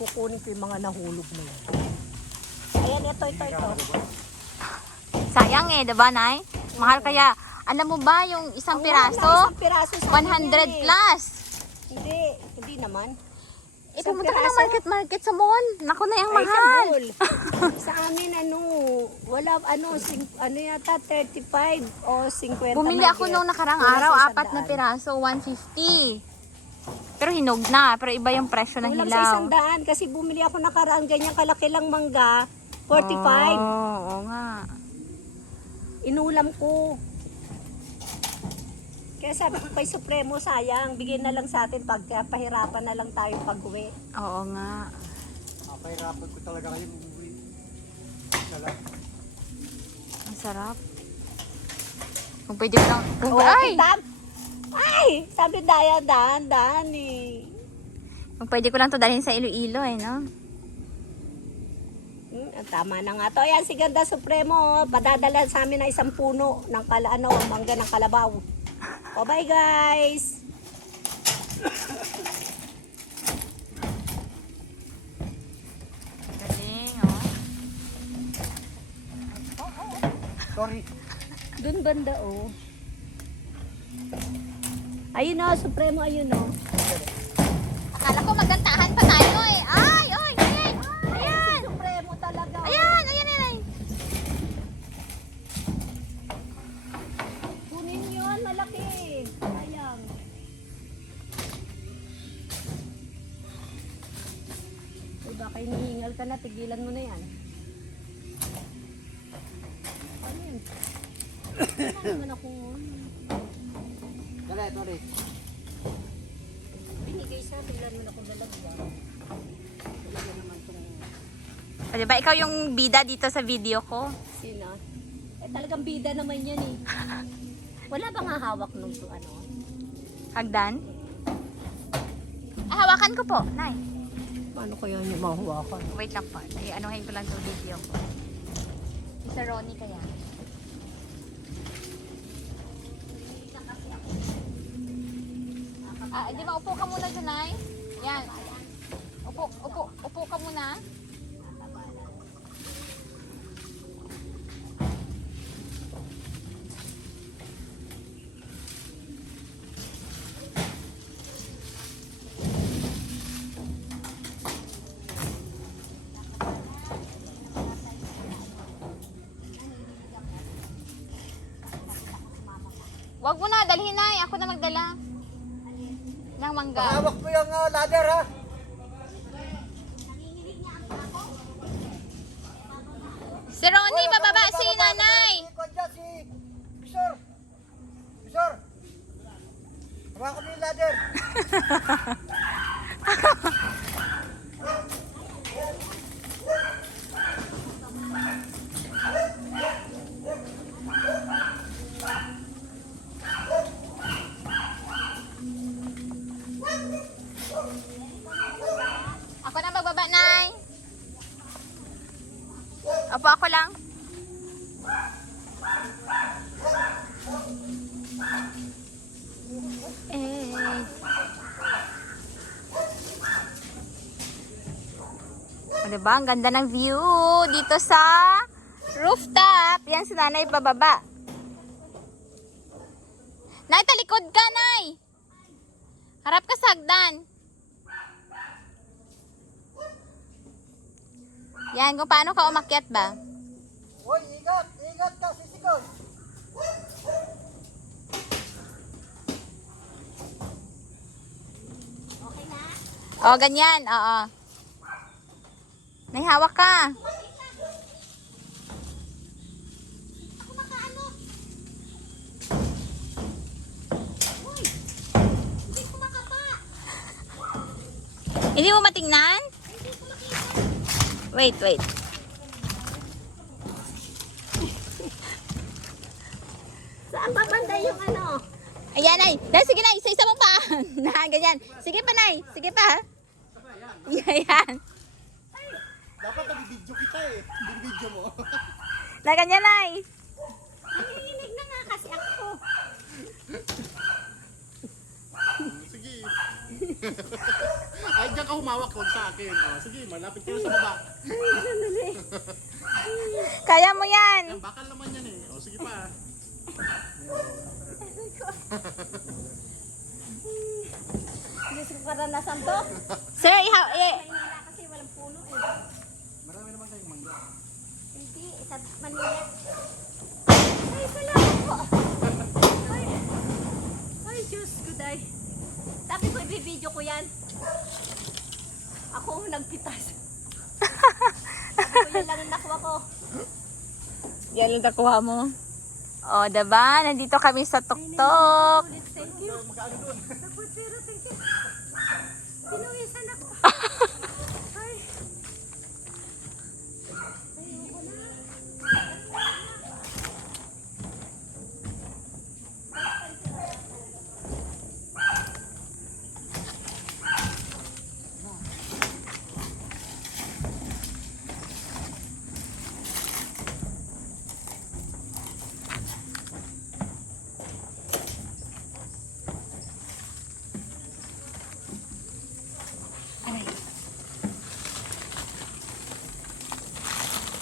kukunin ko yung mga nahulog na yan. Ayan, ito. Sayang eh, diba, Nay? Mahal kaya. Alam mo ba yung isang piraso? Isang piraso sa 100 plus. Hindi naman. Pumunta ka ng market sa mall. Naku na yung Ay, mahal. sa amin, wala, yata 35 o 50. Bumili ako nung nakarang araw, 4 na piraso, 150. Pero hinog na, pero iba yung presyo ng Kulang hilaw. sa 100 kasi bumili ako nakaraan ganyan kalaki lang mangga, 45. Oo nga. Inulam ko. Kaya sabi ko kay Supremo, sayang, bigyan na lang sa atin pag pahirapan na lang tayo pag-uwi. Oo nga. Pahirapan ko talaga kayo umuwi. Ang sarap. Kung pwede mo lang. Ay! Ay! Sabi dahan eh. Kung pwede ko lang to dalhin sa Iloilo eh, no? Tama na nga to. Ayan si Ganda Supremo. Padadala sa amin na isang puno ng mangga ng kalabaw. Bye guys! Galing, oh. Sorry. Doon banda Ayun o, Supremo, ayun o. Akala ko magantahan pa tayo eh. Ay! Ayan! Supremo talaga. Ayan! Kunin yun, malaki. Sayang. Ay, baka hinihingal ka na, tigilan mo na yan. Ano yan? Ano naman ako? Dali. Binigay sa, tigilan mo na kung lalagyan. Lalagyan naman itong... O, diba, ikaw yung bida dito sa video ko? Sino? Talagang bida naman yan eh. Wala bang hahawak nung Hagdan? Hawakan ko po, Nay. Paano kaya niya mahawakan? Wait lang po. Anuhin ko lang itong video ko. Sa Ronnie kaya. Di ba, upo ka muna dyan, Nay? Yan. Upo ka muna. Wag mo na, dalhin, Nay. Ako na magdala. Ng mangga. Hawak mo yung ladder ha. Si Ronnie, bababa si Nanay. Si Bisor. Hawak mo yung ladder. Ako na magbaba, Nay. Opo, ako lang. O, diba? Ang ganda ng view dito sa rooftop. Yan si Nanay bababa. Nay, talikod ka, Nay. Harap ka sa hagdan. Yan, kung paano ka umakyat ba? Hoy, ingat ka, sisigaw. O, ganyan, oo. May hawak ka. Hindi mo matingnan? Wait. Saan ba banda yung Ayan, Nay. Dahil, sige, Nay. Isa-isa mo pa. Ganyan. Sige pa, Nay. Sige pa. Ayan. Dapat nag-video kita eh. Video mo. Na ganyan, Nay. Nanginginig na nga kasi ako. Sige. Ay, diyan ka humawak, huwag sa akin. O, sige, malapit ka na sa baba. Kaya mo yan. Yan, bakal naman yan eh. O, sige pa. Diyos ko karanasan to. Sir, Maynila kasi walang puno eh. Marami naman kayong mangga. Hindi, sa Manila. Ay, salamat po. Ay, ay Diyos ko day. Sabi ko, ibibidyo ko yan. Ako ang nagpitas. Sabi ko, yan lang ang nakuha ko. yan lang nakuha mo. O, diba? Nandito kami sa tuktok. Ulit, thank you. Magkano doon? Tapos, pero thank you. Sinuwisan ako. Ay. Ayoko na.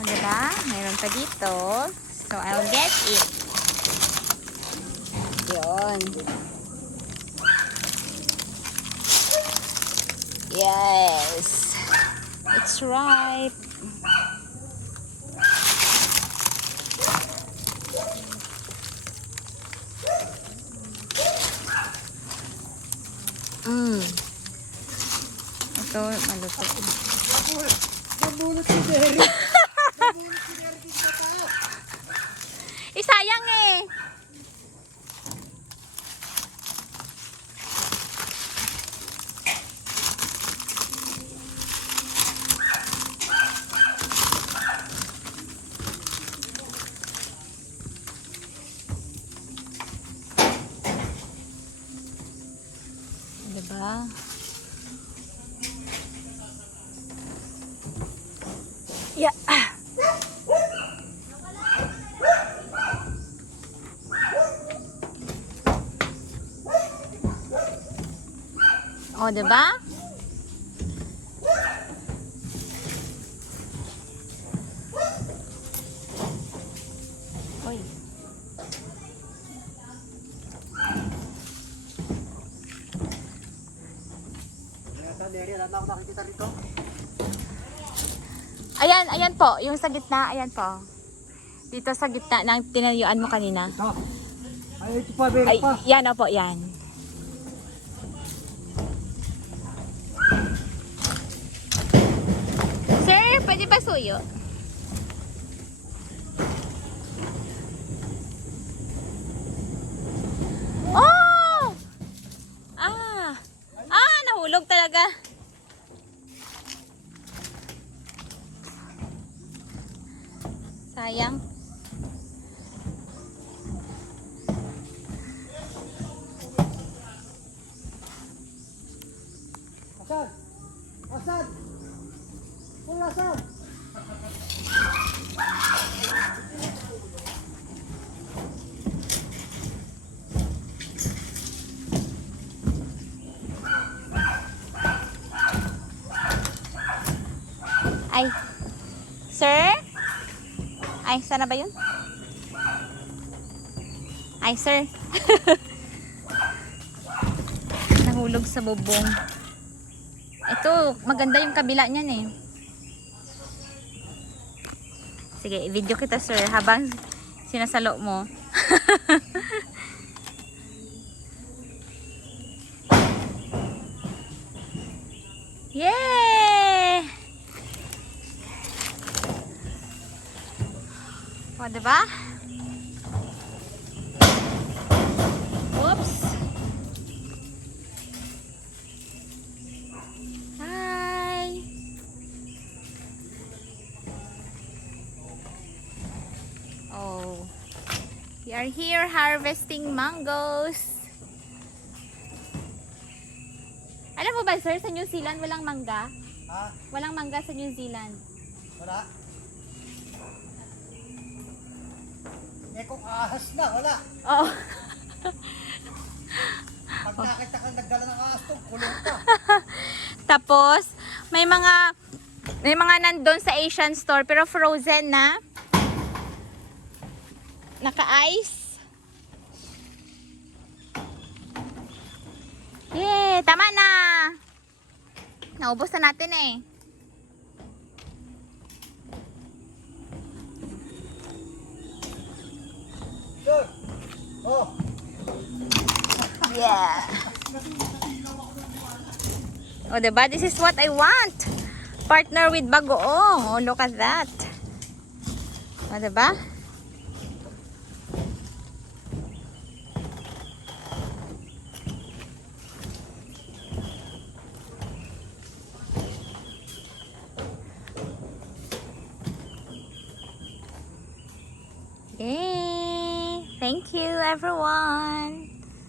O, diba? Mayroon pa dito. So, I'll get it. Yun. Yes. It's ripe. Ito, malupit. Nabulot si Derry. Nabulot si Derry dito sa taas. Sayang eh. Diba? Yeah. O, diba? Uy. Kaya Derry, wala na ako nakikita rito. Ayan, ayan po. Yung sa gitna, ayan po. Dito sa gitna ng tinayuan mo kanina. Ito. Ay, ito pa, meron Ay, pa. yan o po, yan. Sir, pwede ba suyo? Oh! Nahulog talaga. Sayang. Asan? Asan? Kung asan? Ay. Sir? Ay, sana ba yun? Ay, sir. Nahulog sa bubong. Ito, maganda yung kabila niyan eh. Sige, i-video kita sir habang sinasalo mo. Yay! O, diba? Oops! Hi! Oh, we are here harvesting mangoes. Alam mo ba sir, sa New Zealand walang mangga? Ha? Walang mangga sa New Zealand. Wala? Eh kung ahas na, wala. Oh. Pag nakita kang nagdala ng asto, kulong ka. Tapos, may mga nandun sa Asian store pero frozen na. Naka-ice. Yay! Tama na! Naubos na natin eh. Sir! Oh! Yeah! Oh, diba? This is what I want. Partner with bagoong. Oh, look at that. Oh, diba? Yay! Thank you, everyone.